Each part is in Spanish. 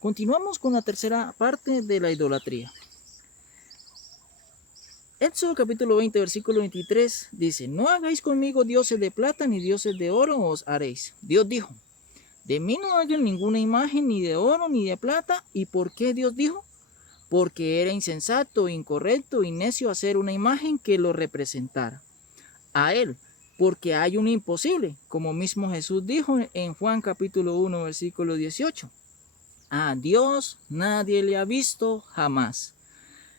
Continuamos con la tercera parte de la idolatría. Éxodo capítulo 20, versículo 23 dice: No hagáis conmigo dioses de plata ni dioses de oro os haréis. Dios dijo: De mí no hagan ninguna imagen ni de oro ni de plata. ¿Y por qué Dios dijo? Porque era insensato, incorrecto y necio hacer una imagen que lo representara a él, porque hay un imposible, como mismo Jesús dijo en Juan capítulo 1, versículo 18. A Dios nadie le ha visto jamás.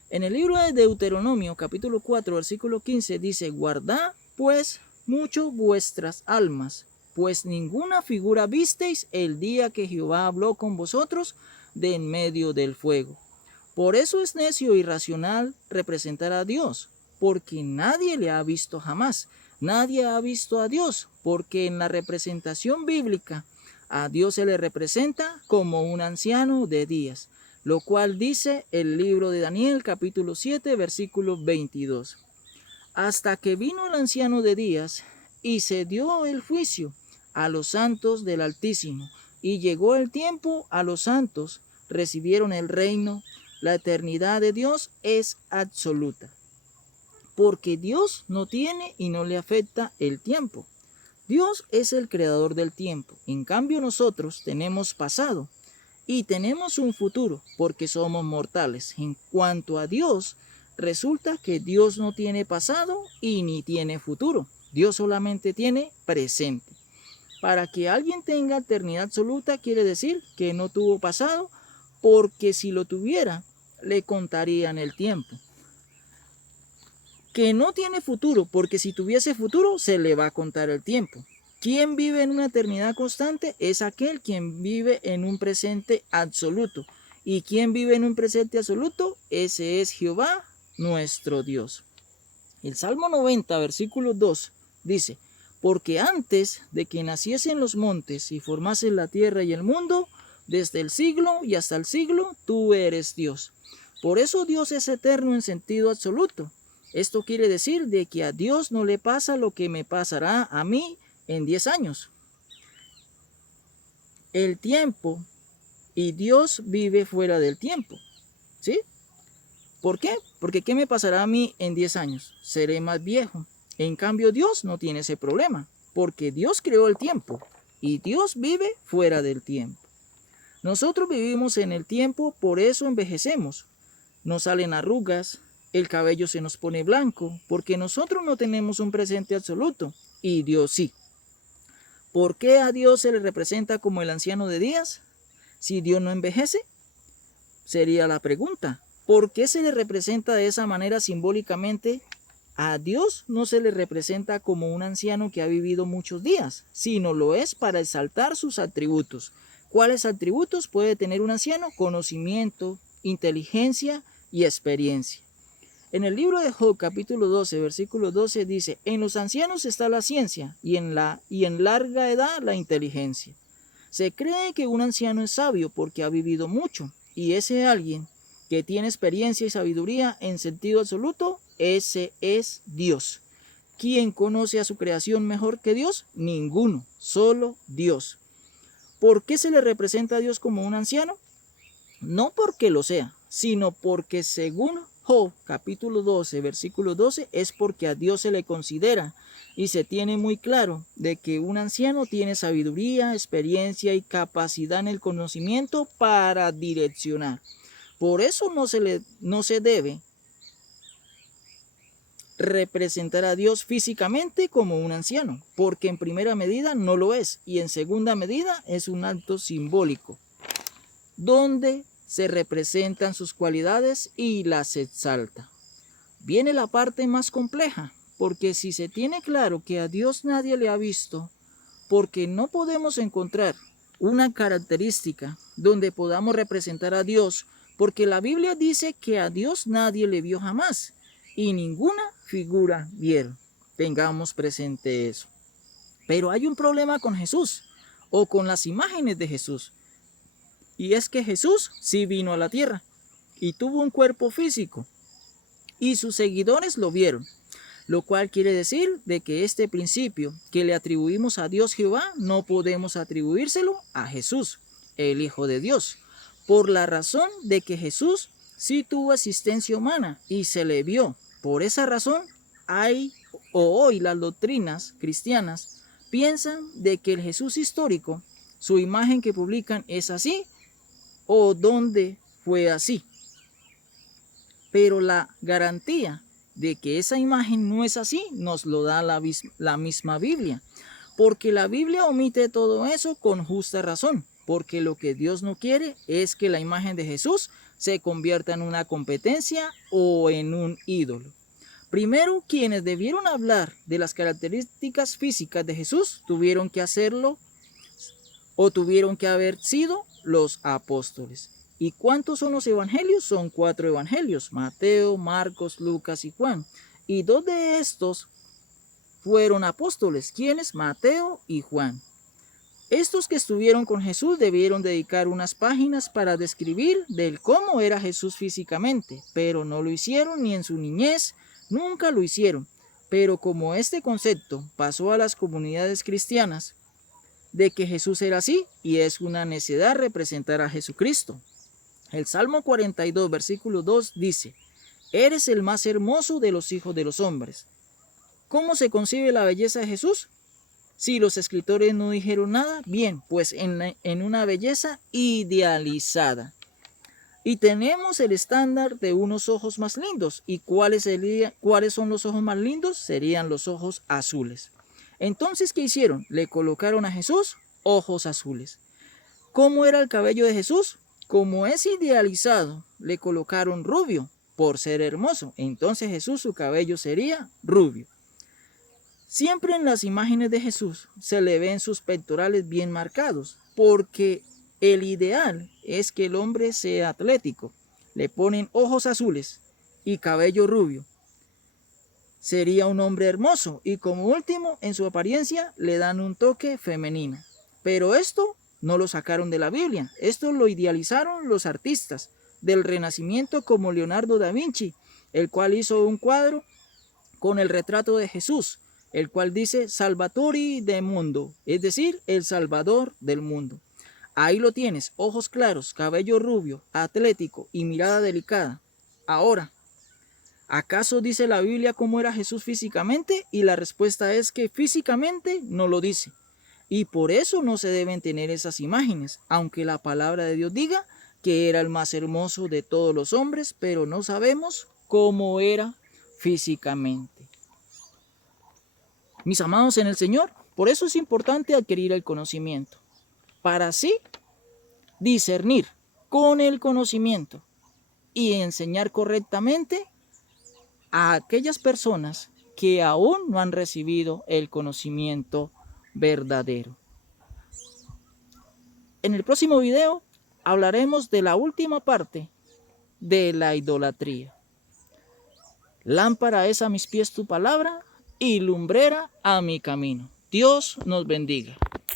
En el libro de Deuteronomio, capítulo 4, versículo 15, dice: Guardad, pues, mucho vuestras almas, pues ninguna figura visteis el día que Jehová habló con vosotros de en medio del fuego. Por eso es necio e irracional representar a Dios, porque nadie le ha visto jamás. Nadie ha visto a Dios, porque en la representación bíblica a Dios se le representa como un anciano de días, lo cual dice el libro de Daniel capítulo 7 versículo 22. Hasta que vino el anciano de días y se dio el juicio a los santos del Altísimo, y llegó el tiempo a los santos, recibieron el reino. La eternidad de Dios es absoluta, porque Dios no tiene y no le afecta el tiempo. Dios es el creador del tiempo. En cambio nosotros tenemos pasado y tenemos un futuro, porque somos mortales. En cuanto a Dios, resulta que Dios no tiene pasado y ni tiene futuro. Dios solamente tiene presente. Para que alguien tenga eternidad absoluta quiere decir que no tuvo pasado, porque si lo tuviera, le contarían el tiempo. Que no tiene futuro, porque si tuviese futuro, se le va a contar el tiempo. Quien vive en una eternidad constante es aquel quien vive en un presente absoluto. ¿Y quien vive en un presente absoluto? Ese es Jehová, nuestro Dios. El Salmo 90, versículo 2, dice: Porque antes de que naciesen los montes y formasen la tierra y el mundo, desde el siglo y hasta el siglo, tú eres Dios. Por eso Dios es eterno en sentido absoluto. Esto quiere decir de que a Dios no le pasa lo que me pasará a mí en 10 años. El tiempo y Dios vive fuera del tiempo. ¿Sí? ¿Por qué? Porque ¿qué me pasará a mí en 10 años? Seré más viejo. En cambio, Dios no tiene ese problema, porque Dios creó el tiempo y Dios vive fuera del tiempo. Nosotros vivimos en el tiempo, por eso envejecemos. Nos salen arrugas, el cabello se nos pone blanco, porque nosotros no tenemos un presente absoluto y Dios sí. ¿Por qué a Dios se le representa como el anciano de días? Si Dios no envejece, sería la pregunta. ¿Por qué se le representa de esa manera simbólicamente? A Dios no se le representa como un anciano que ha vivido muchos días, sino lo es para exaltar sus atributos. ¿Cuáles atributos puede tener un anciano? Conocimiento, inteligencia y experiencia. En el libro de Job, capítulo 12, versículo 12, dice: En los ancianos está la ciencia y en larga edad la inteligencia. Se cree que un anciano es sabio porque ha vivido mucho, y ese alguien que tiene experiencia y sabiduría en sentido absoluto, ese es Dios. ¿Quién conoce a su creación mejor que Dios? Ninguno, solo Dios. ¿Por qué se le representa a Dios como un anciano? No porque lo sea, sino porque según Job capítulo 12, versículo 12, es porque a Dios se le considera y se tiene muy claro de que un anciano tiene sabiduría, experiencia y capacidad en el conocimiento para direccionar. Por eso no se debe representar a Dios físicamente como un anciano, porque en primera medida no lo es y en segunda medida es un acto simbólico, donde se representan sus cualidades y las exalta. Viene la parte más compleja, porque si se tiene claro que a Dios nadie le ha visto, porque no podemos encontrar una característica donde podamos representar a Dios, porque la Biblia dice que a Dios nadie le vio jamás y ninguna figura vieron. Tengamos presente eso. Pero hay un problema con Jesús o con las imágenes de Jesús. Y es que Jesús sí vino a la tierra y tuvo un cuerpo físico y sus seguidores lo vieron, lo cual quiere decir de que este principio que le atribuimos a Dios Jehová no podemos atribuírselo a Jesús, el Hijo de Dios, por la razón de que Jesús sí tuvo existencia humana y se le vio. Por esa razón, hoy las doctrinas cristianas piensan de que el Jesús histórico, su imagen que publican es así o donde fue así. Pero la garantía de que esa imagen no es así nos lo da la misma Biblia, porque la Biblia omite todo eso con justa razón, porque lo que Dios no quiere es que la imagen de Jesús se convierta en una competencia o en un ídolo. Primero, quienes debieron hablar de las características físicas de Jesús tuvieron que hacerlo o tuvieron que haber sido los apóstoles. ¿Y cuántos son los evangelios? Son 4 evangelios: Mateo, Marcos, Lucas y Juan. Y 2 de estos fueron apóstoles. ¿Quiénes? Mateo y Juan. Estos que estuvieron con Jesús debieron dedicar unas páginas para describir del cómo era Jesús físicamente, pero no lo hicieron ni en su niñez, nunca lo hicieron. Pero como este concepto pasó a las comunidades cristianas de que Jesús era así, y es una necedad representar a Jesucristo. El Salmo 42, versículo 2 dice: eres el más hermoso de los hijos de los hombres. ¿Cómo se concibe la belleza de Jesús? Si los escritores no dijeron nada, bien, pues en una belleza idealizada. Y tenemos el estándar de unos ojos más lindos. ¿Y cuáles son los ojos más lindos? Serían los ojos azules. Entonces, ¿qué hicieron? Le colocaron a Jesús ojos azules. ¿Cómo era el cabello de Jesús? Como es idealizado, le colocaron rubio por ser hermoso. Entonces Jesús, su cabello sería rubio. Siempre en las imágenes de Jesús se le ven sus pectorales bien marcados, porque el ideal es que el hombre sea atlético. Le ponen ojos azules y cabello rubio. Sería un hombre hermoso, y como último, en su apariencia le dan un toque femenino. Pero esto no lo sacaron de la Biblia, esto lo idealizaron los artistas del Renacimiento como Leonardo da Vinci, el cual hizo un cuadro con el retrato de Jesús, el cual dice Salvatori del mundo, es decir, el Salvador del mundo. Ahí lo tienes, ojos claros, cabello rubio, atlético y mirada delicada. Ahora, ¿acaso dice la Biblia cómo era Jesús físicamente? Y la respuesta es que físicamente no lo dice. Y por eso no se deben tener esas imágenes, aunque la palabra de Dios diga que era el más hermoso de todos los hombres, pero no sabemos cómo era físicamente. Mis amados en el Señor, por eso es importante adquirir el conocimiento, para así discernir con el conocimiento y enseñar correctamente a aquellas personas que aún no han recibido el conocimiento verdadero. En el próximo video hablaremos de la última parte de la idolatría. Lámpara es a mis pies tu palabra y lumbrera a mi camino. Dios nos bendiga.